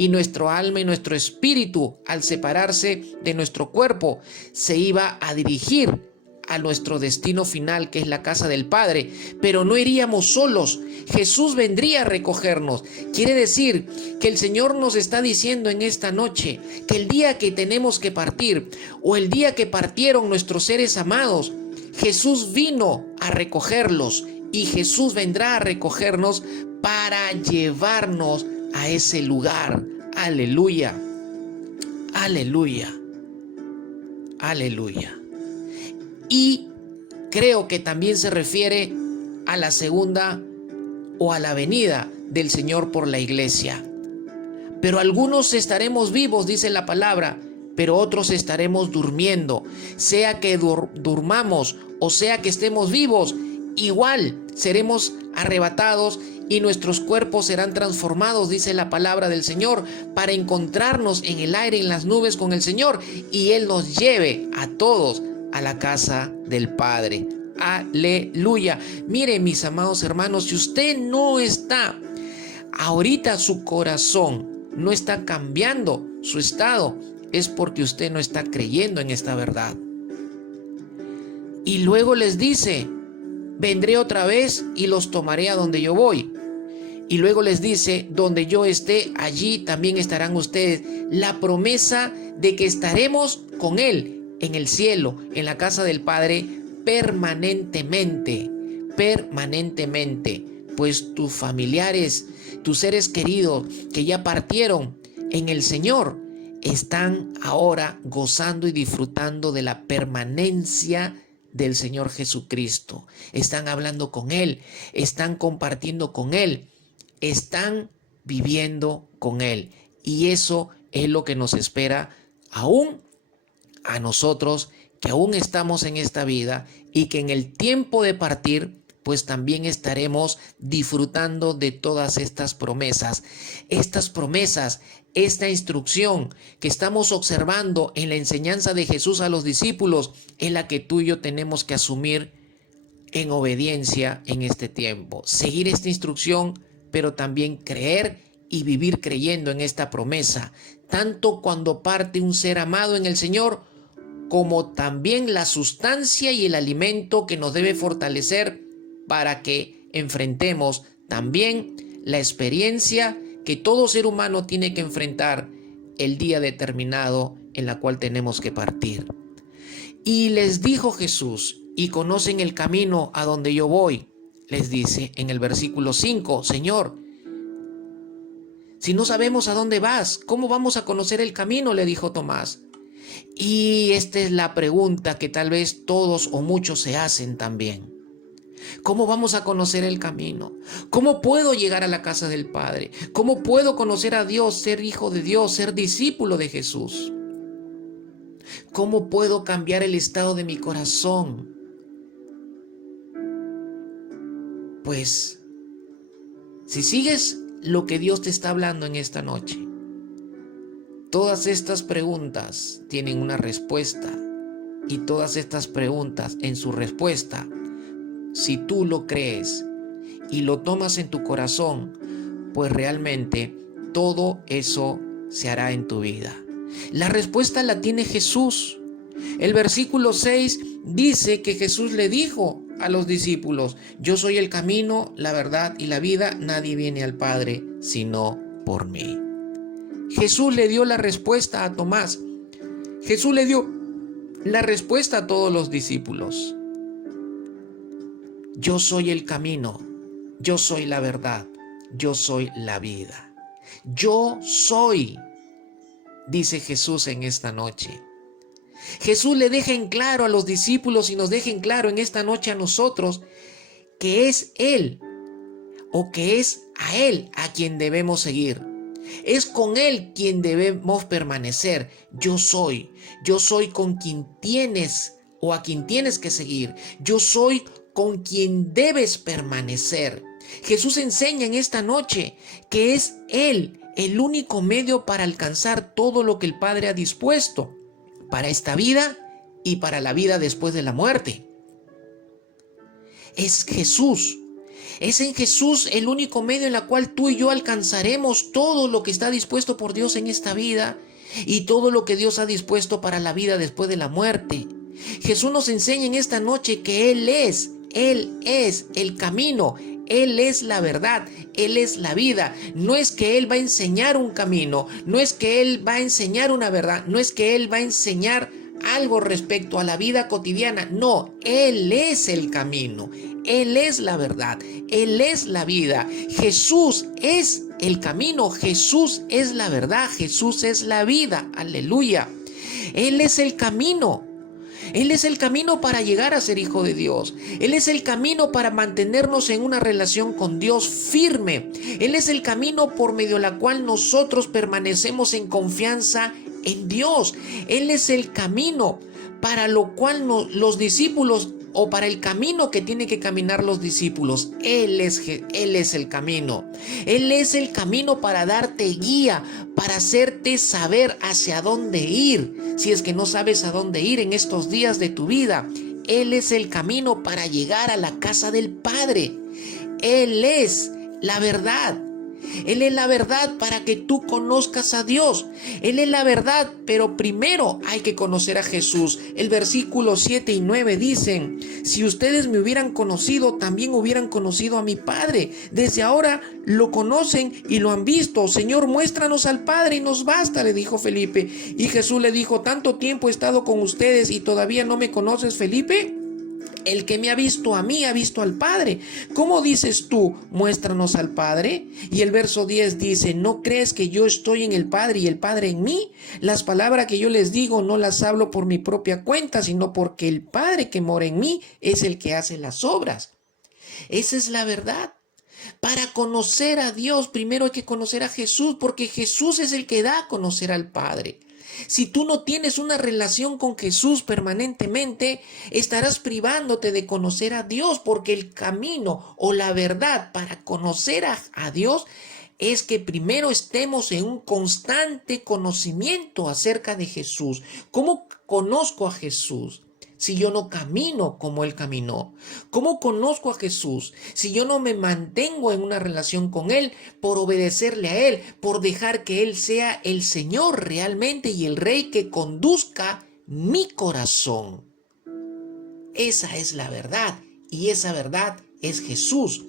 y nuestro alma y nuestro espíritu, al separarse de nuestro cuerpo, se iba a dirigir a nuestro destino final, que es la casa del Padre. Pero no iríamos solos. Jesús vendría a recogernos. Quiere decir que el Señor nos está diciendo en esta noche que el día que tenemos que partir, o el día que partieron nuestros seres amados, Jesús vino a recogerlos, y Jesús vendrá a recogernos para llevarnos a ese lugar. Aleluya. Aleluya. Aleluya. Y creo que también se refiere a la segunda o a la venida del Señor por la iglesia. Pero algunos estaremos vivos, dice la palabra, pero otros estaremos durmiendo. Sea que durmamos o sea que estemos vivos, igual seremos arrebatados y nuestros cuerpos serán transformados, dice la palabra del Señor, para encontrarnos en el aire, en las nubes con el Señor, y Él nos lleve a todos a la casa del Padre. Aleluya. Mire, mis amados hermanos, si usted no está ahorita, su corazón no está cambiando su estado, es porque usted no está creyendo en esta verdad. Y luego les dice: vendré otra vez y los tomaré a donde yo voy. Y luego les dice: donde yo esté, allí también estarán ustedes. La promesa de que estaremos con Él en el cielo, en la casa del Padre, permanentemente, pues tus familiares, tus seres queridos que ya partieron en el Señor, están ahora gozando y disfrutando de la permanencia del Señor Jesucristo. Están hablando con Él, están compartiendo con Él, están viviendo con Él. Y eso es lo que nos espera aún a nosotros, que aún estamos en esta vida, y que en el tiempo de partir, pues también estaremos disfrutando de todas estas promesas. Estas promesas, esta instrucción que estamos observando en la enseñanza de Jesús a los discípulos, es la que tú y yo tenemos que asumir en obediencia en este tiempo. Seguir esta instrucción, pero también creer y vivir creyendo en esta promesa, tanto cuando parte un ser amado en el Señor, como también la sustancia y el alimento que nos debe fortalecer para que enfrentemos también la experiencia que todo ser humano tiene que enfrentar el día determinado en la cual tenemos que partir. Y les dijo Jesús: y conocen el camino a donde yo voy. Les dice en el versículo 5: Señor, si no sabemos a dónde vas, ¿cómo vamos a conocer el camino?, le dijo Tomás. Y esta es la pregunta que tal vez todos o muchos se hacen también. ¿Cómo vamos a conocer el camino? ¿Cómo puedo llegar a la casa del Padre? ¿Cómo puedo conocer a Dios, ser hijo de Dios, ser discípulo de Jesús? ¿Cómo puedo cambiar el estado de mi corazón? Pues, si sigues lo que Dios te está hablando en esta noche, todas estas preguntas tienen una respuesta, y todas estas preguntas en su respuesta, si tú lo crees y lo tomas en tu corazón, pues realmente todo eso se hará en tu vida. La respuesta la tiene Jesús. El versículo 6 dice que Jesús le dijo a los discípulos: yo soy el camino, la verdad y la vida, nadie viene al Padre sino por mí. Jesús le dio la respuesta a Tomás. Jesús le dio la respuesta a todos los discípulos. Yo soy el camino, yo soy la verdad, yo soy la vida. Yo soy, dice Jesús en esta noche. Jesús le deja en claro a los discípulos y nos deja en claro en esta noche a nosotros que es Él, o que es a Él a quien debemos seguir. Es con Él quien debemos permanecer. Yo soy con quien tienes o a quien tienes que seguir. Yo soy con quien debes permanecer. Jesús enseña en esta noche que es Él el único medio para alcanzar todo lo que el Padre ha dispuesto para esta vida y para la vida después de la muerte. Es Jesús. Es en Jesús el único medio en el cual tú y yo alcanzaremos todo lo que está dispuesto por Dios en esta vida y todo lo que Dios ha dispuesto para la vida después de la muerte. Jesús nos enseña en esta noche que Él es el camino, Él es la verdad, Él es la vida. No es que Él va a enseñar un camino, no es que Él va a enseñar una verdad, no es que Él va a enseñar algo respecto a la vida cotidiana. No, Él es el camino, Él es la verdad, Él es la vida. Jesús es el camino, Jesús es la verdad, Jesús es la vida. Aleluya. Él es el camino. Él es el camino para llegar a ser hijo de Dios. Él es el camino para mantenernos en una relación con Dios firme. Él es el camino por medio de la cual nosotros permanecemos en confianza en Dios. Él es el camino para lo cual los discípulos, o para el camino que tienen que caminar los discípulos. Él es el camino. Él es el camino para darte guía, para hacerte saber hacia dónde ir. Si es que no sabes a dónde ir en estos días de tu vida, Él es el camino para llegar a la casa del Padre. Él es la verdad. Él es la verdad para que tú conozcas a Dios. Él es la verdad, pero primero hay que conocer a Jesús. El versículo 7 y 9 dicen: si ustedes me hubieran conocido, también hubieran conocido a mi Padre. Desde ahora lo conocen y lo han visto. Señor, muéstranos al Padre y nos basta, le dijo Felipe. Y Jesús le dijo: ¿tanto tiempo he estado con ustedes y todavía no me conoces, Felipe? El que me ha visto a mí ha visto al Padre. ¿Cómo dices tú, muéstranos al Padre? Y el verso 10 dice: ¿no crees que yo estoy en el Padre y el Padre en mí? Las palabras que yo les digo no las hablo por mi propia cuenta, sino porque el Padre que mora en mí es el que hace las obras. Esa es la verdad. Para conocer a Dios, primero hay que conocer a Jesús, porque Jesús es el que da a conocer al Padre. Si tú no tienes una relación con Jesús permanentemente, estarás privándote de conocer a Dios, porque el camino o la verdad para conocer a Dios es que primero estemos en un constante conocimiento acerca de Jesús. ¿Cómo conozco a Jesús si yo no camino como Él caminó? ¿Cómo conozco a Jesús si yo no me mantengo en una relación con Él por obedecerle a Él, por dejar que Él sea el Señor realmente y el Rey que conduzca mi corazón? Esa es la verdad, y esa verdad es Jesús.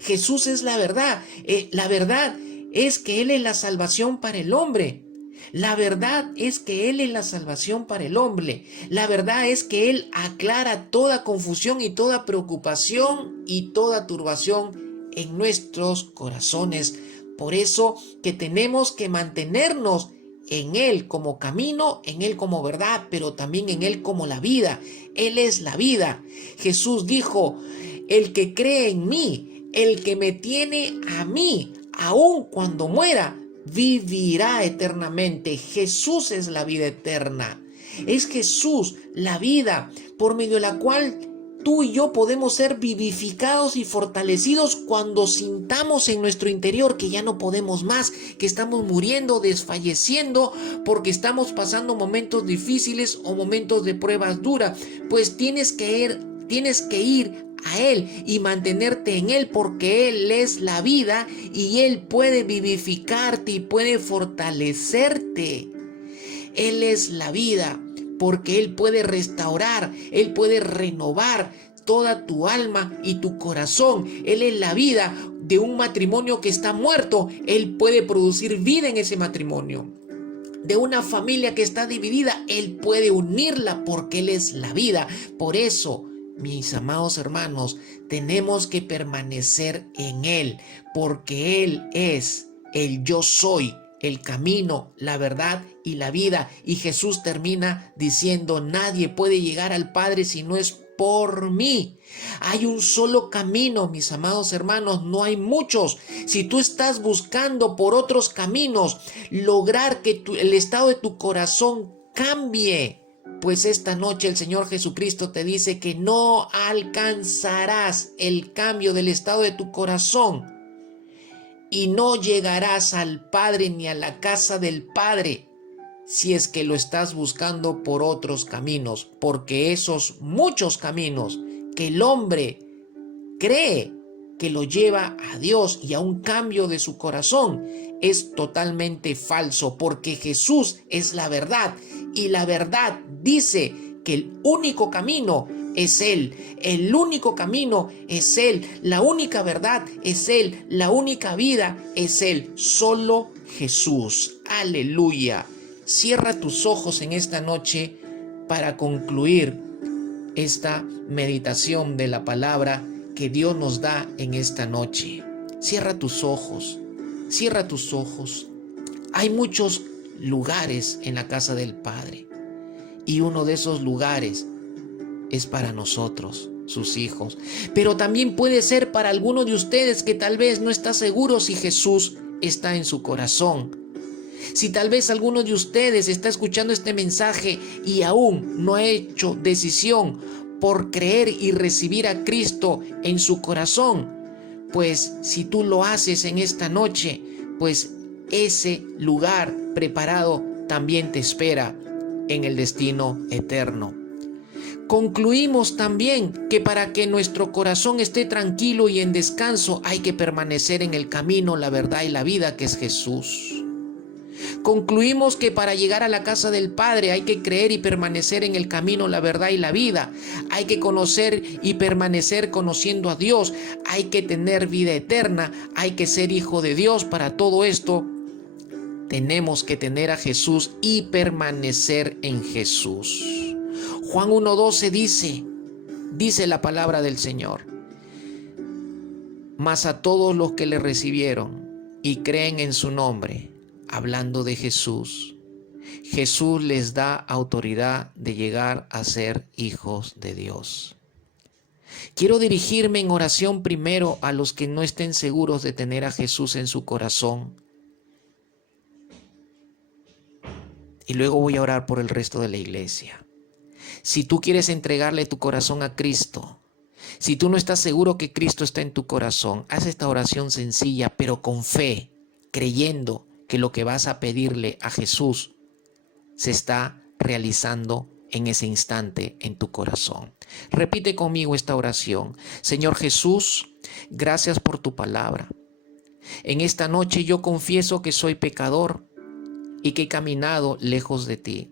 Jesús es la verdad. La verdad es que Él es la salvación para el hombre. La verdad es que Él es la salvación para el hombre. La verdad es que Él aclara toda confusión y toda preocupación y toda turbación en nuestros corazones. Por eso que tenemos que mantenernos en Él como camino, en Él como verdad, pero también en Él como la vida. Él es la vida. Jesús dijo, el que cree en mí, el que me tiene a mí, aun cuando muera, vivirá eternamente. Jesús es la vida eterna. Es Jesús la vida por medio de la cual tú y yo podemos ser vivificados y fortalecidos cuando sintamos en nuestro interior que ya no podemos más, que estamos muriendo, desfalleciendo, porque estamos pasando momentos difíciles o momentos de pruebas duras. Pues tienes que ir a Él y mantenerte en Él, porque Él es la vida y Él puede vivificarte y puede fortalecerte. Él es la vida, porque Él puede restaurar, Él puede renovar toda tu alma y tu corazón. Él es la vida de un matrimonio que está muerto. Él puede producir vida en ese matrimonio. De una familia que está dividida, Él puede unirla porque Él es la vida. Por eso, mis amados hermanos, tenemos que permanecer en Él, porque Él es el yo soy, el camino, la verdad y la vida. Y Jesús termina diciendo, nadie puede llegar al Padre si no es por mí. Hay un solo camino, mis amados hermanos, no hay muchos. Si tú estás buscando por otros caminos lograr que el estado de tu corazón cambie, pues esta noche el Señor Jesucristo te dice que no alcanzarás el cambio del estado de tu corazón y no llegarás al Padre ni a la casa del Padre si es que lo estás buscando por otros caminos, porque esos muchos caminos que el hombre cree que lo lleva a Dios y a un cambio de su corazón es totalmente falso, porque Jesús es la verdad y la verdad dice que el único camino es Él, el único camino es Él, la única verdad es Él, la única vida es Él, solo Jesús. Aleluya. Cierra tus ojos en esta noche para concluir esta meditación de la palabra que Dios nos da en esta noche. Cierra tus ojos, cierra tus ojos. Hay muchos lugares en la casa del Padre y uno de esos lugares es para nosotros, sus hijos. Pero también puede ser para alguno de ustedes que tal vez no está seguro si Jesús está en su corazón. Si tal vez alguno de ustedes está escuchando este mensaje y aún no ha hecho decisión por creer y recibir a Cristo en su corazón, pues si tú lo haces en esta noche, pues ese lugar preparado también te espera en el destino eterno. Concluimos también que para que nuestro corazón esté tranquilo y en descanso hay que permanecer en el camino, la verdad y la vida, que es Jesús. Concluimos que para llegar a la casa del Padre hay que creer y permanecer en el camino, la verdad y la vida. Hay que conocer y permanecer conociendo a Dios. Hay que tener vida eterna. Hay que ser hijo de Dios. Para todo esto tenemos que tener a Jesús y permanecer en Jesús. Juan 1:12 dice la palabra del Señor: mas a todos los que le recibieron y creen en su nombre, hablando de Jesús, Jesús les da autoridad de llegar a ser hijos de Dios. Quiero dirigirme en oración primero a los que no estén seguros de tener a Jesús en su corazón. Y luego voy a orar por el resto de la iglesia. Si tú quieres entregarle tu corazón a Cristo, si tú no estás seguro que Cristo está en tu corazón, haz esta oración sencilla, pero con fe, creyendo que lo que vas a pedirle a Jesús se está realizando en ese instante en tu corazón. Repite conmigo esta oración. Señor Jesús, gracias por tu palabra. En esta noche yo confieso que soy pecador y que he caminado lejos de ti.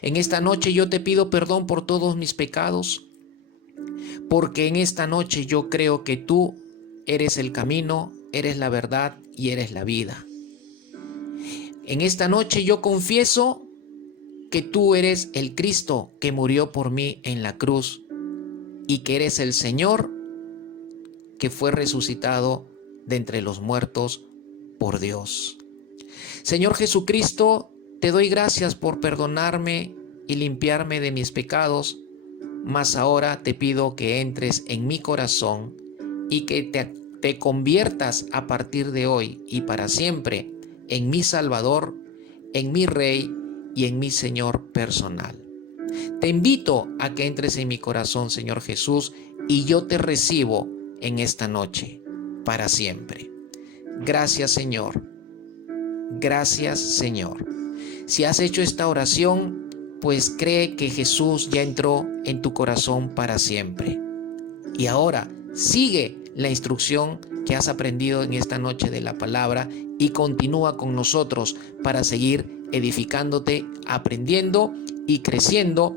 En esta noche yo te pido perdón por todos mis pecados, porque en esta noche yo creo que tú eres el camino, eres la verdad y eres la vida. En esta noche yo confieso que tú eres el Cristo que murió por mí en la cruz y que eres el Señor que fue resucitado de entre los muertos por Dios. Señor Jesucristo, te doy gracias por perdonarme y limpiarme de mis pecados, mas ahora te pido que entres en mi corazón y que te conviertas a partir de hoy y para siempre en mi Salvador, en mi Rey y en mi Señor personal. Te invito a que entres en mi corazón, Señor Jesús, y yo te recibo en esta noche, para siempre. Gracias, Señor. Gracias, Señor. Si has hecho esta oración, pues cree que Jesús ya entró en tu corazón para siempre. Y ahora sigue la instrucción que has aprendido en esta noche de la palabra y continúa con nosotros para seguir edificándote, aprendiendo y creciendo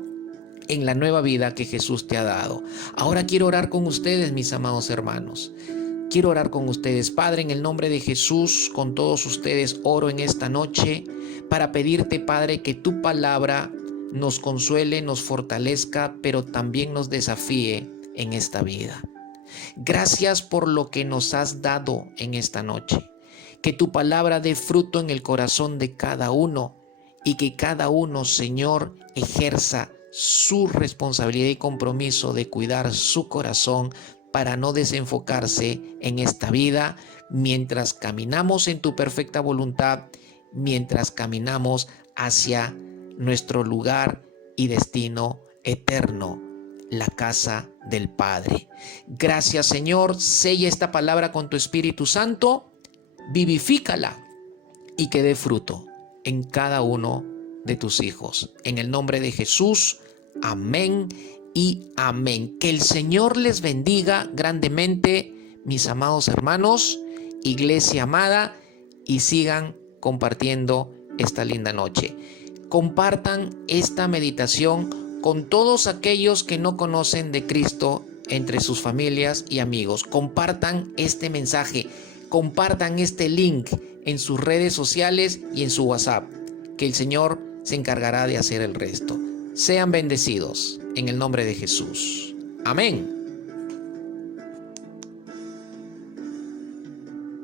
en la nueva vida que Jesús te ha dado. Ahora quiero orar con ustedes, mis amados hermanos. Quiero orar con ustedes. Padre, en el nombre de Jesús, con todos ustedes oro en esta noche para pedirte, Padre, que tu palabra nos consuele, nos fortalezca, pero también nos desafíe en esta vida. Gracias por lo que nos has dado en esta noche. Que tu palabra dé fruto en el corazón de cada uno y que cada uno, Señor, ejerza su responsabilidad y compromiso de cuidar su corazón para no desenfocarse en esta vida mientras caminamos en tu perfecta voluntad, mientras caminamos hacia nuestro lugar y destino eterno, la casa del Padre. Gracias, Señor. Sella esta palabra con tu Espíritu Santo, vivifícala y que dé fruto en cada uno de tus hijos. En el nombre de Jesús, amén y amén. Que el Señor les bendiga grandemente, mis amados hermanos, iglesia amada, y sigan compartiendo esta linda noche. Compartan esta meditación con todos aquellos que no conocen de Cristo entre sus familias y amigos. Compartan este mensaje, compartan este link en sus redes sociales y en su WhatsApp, que el Señor se encargará de hacer el resto. Sean bendecidos en el nombre de Jesús. Amén.